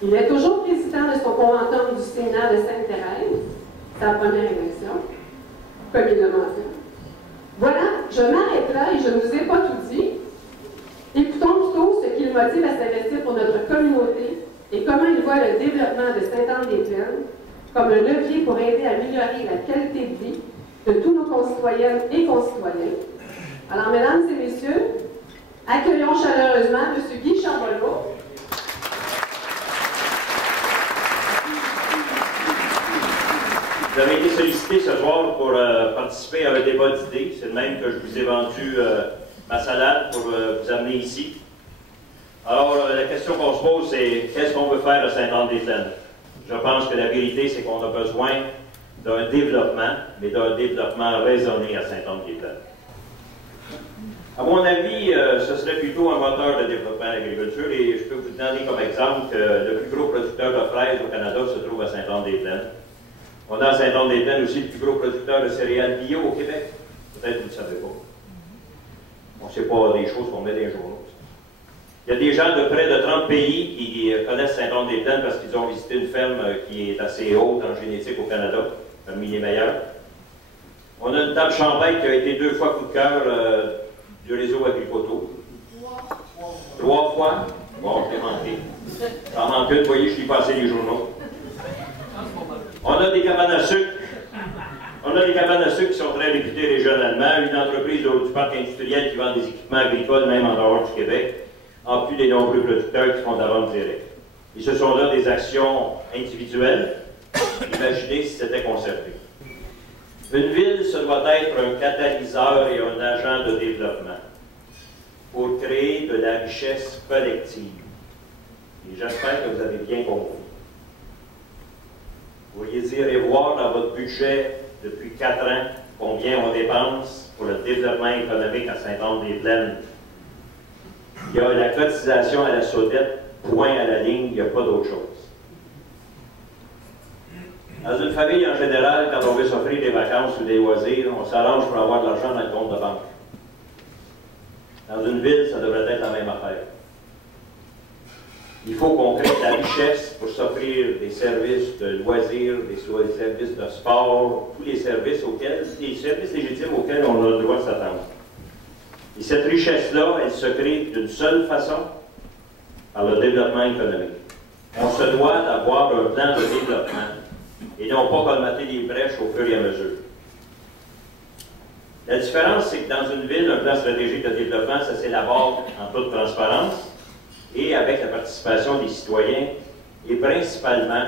Il est toujours président de son conventum du Sénat de Sainte-Thérèse, sa première élection, comme il le mentionne. Voilà, je m'arrête là et je ne vous ai pas tout dit. Écoutons plutôt ce qui le motive à s'investir pour notre communauté et comment il voit le développement de Sainte-Anne-des-Plaines comme un levier pour aider à améliorer la qualité de vie de tous nos concitoyennes et concitoyens. Alors, mesdames et messieurs, accueillons chaleureusement M. Guy Charbonneau. Vous avez été sollicité ce soir pour participer à un débat d'idées. C'est le même que je vous ai vendu ma salade pour vous amener ici. Alors, la question qu'on se pose, c'est qu'est-ce qu'on veut faire à Sainte-Anne-des-Plaines? Je pense que la vérité, c'est qu'on a besoin d'un développement, mais d'un développement raisonné à Sainte-Anne-des-Plaines. À mon avis, ce serait plutôt un moteur de développement de l'agriculture et je peux vous donner comme exemple que le plus gros producteur de fraises au Canada se trouve à Sainte-Anne-des-Plaines. On a à Sainte-Anne-des-Plaines aussi le plus gros producteur de céréales bio au Québec. Peut-être que vous ne le savez pas. On ne sait pas des choses qu'on met dans les journaux. Il y a des gens de près de 30 pays qui connaissent Sainte-Anne-des-Plaines parce qu'ils ont visité une ferme qui est assez haute en génétique au Canada, parmi les meilleurs. On a une table champêtre qui a été 2 fois coup de cœur du réseau Agricoto. 3 fois? Bon, je l'ai manqué. J'en manque une, vous voyez, je suis passé les journaux. On a des cabanes à sucre. On a des cabanes à sucre qui sont très réputées régionalement. Une entreprise du parc industriel qui vend des équipements agricoles, même en dehors du Québec, en plus des nombreux producteurs qui font de la vente directe. Et ce sont là des actions individuelles. Imaginez si c'était concerté. Une ville, ça doit être un catalyseur et un agent de développement pour créer de la richesse collective. Et j'espère que vous avez bien compris. Vous pourriez dire et voir dans votre budget depuis 4 ans combien on dépense pour le développement économique à Sainte-Anne-des-Plaines. Il y a la cotisation à la SODET, point à la ligne, il n'y a pas d'autre chose. Dans une famille, en général, quand on veut s'offrir des vacances ou des loisirs, on s'arrange pour avoir de l'argent dans le compte de banque. Dans une ville, ça devrait être la même affaire. Il faut qu'on crée de la richesse pour s'offrir des services de loisirs, des services de sport, tous les services légitimes auxquels on a le droit de s'attendre. Et cette richesse-là, elle se crée d'une seule façon, par le développement économique. On se doit d'avoir un plan de développement et non pas colmater les brèches au fur et à mesure. La différence, c'est que dans une ville, un plan stratégique de développement, ça s'élabore en toute transparence et avec la participation des citoyens et principalement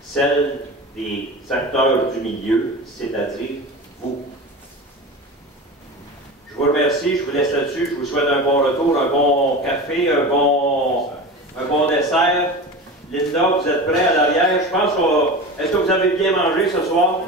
celle des acteurs du milieu, c'est-à-dire vous. Je vous remercie, je vous laisse là-dessus, je vous souhaite un bon retour, un bon café, un bon dessert. Linda, vous êtes prêts à l'arrière? Je pense est-ce que vous avez bien mangé ce soir?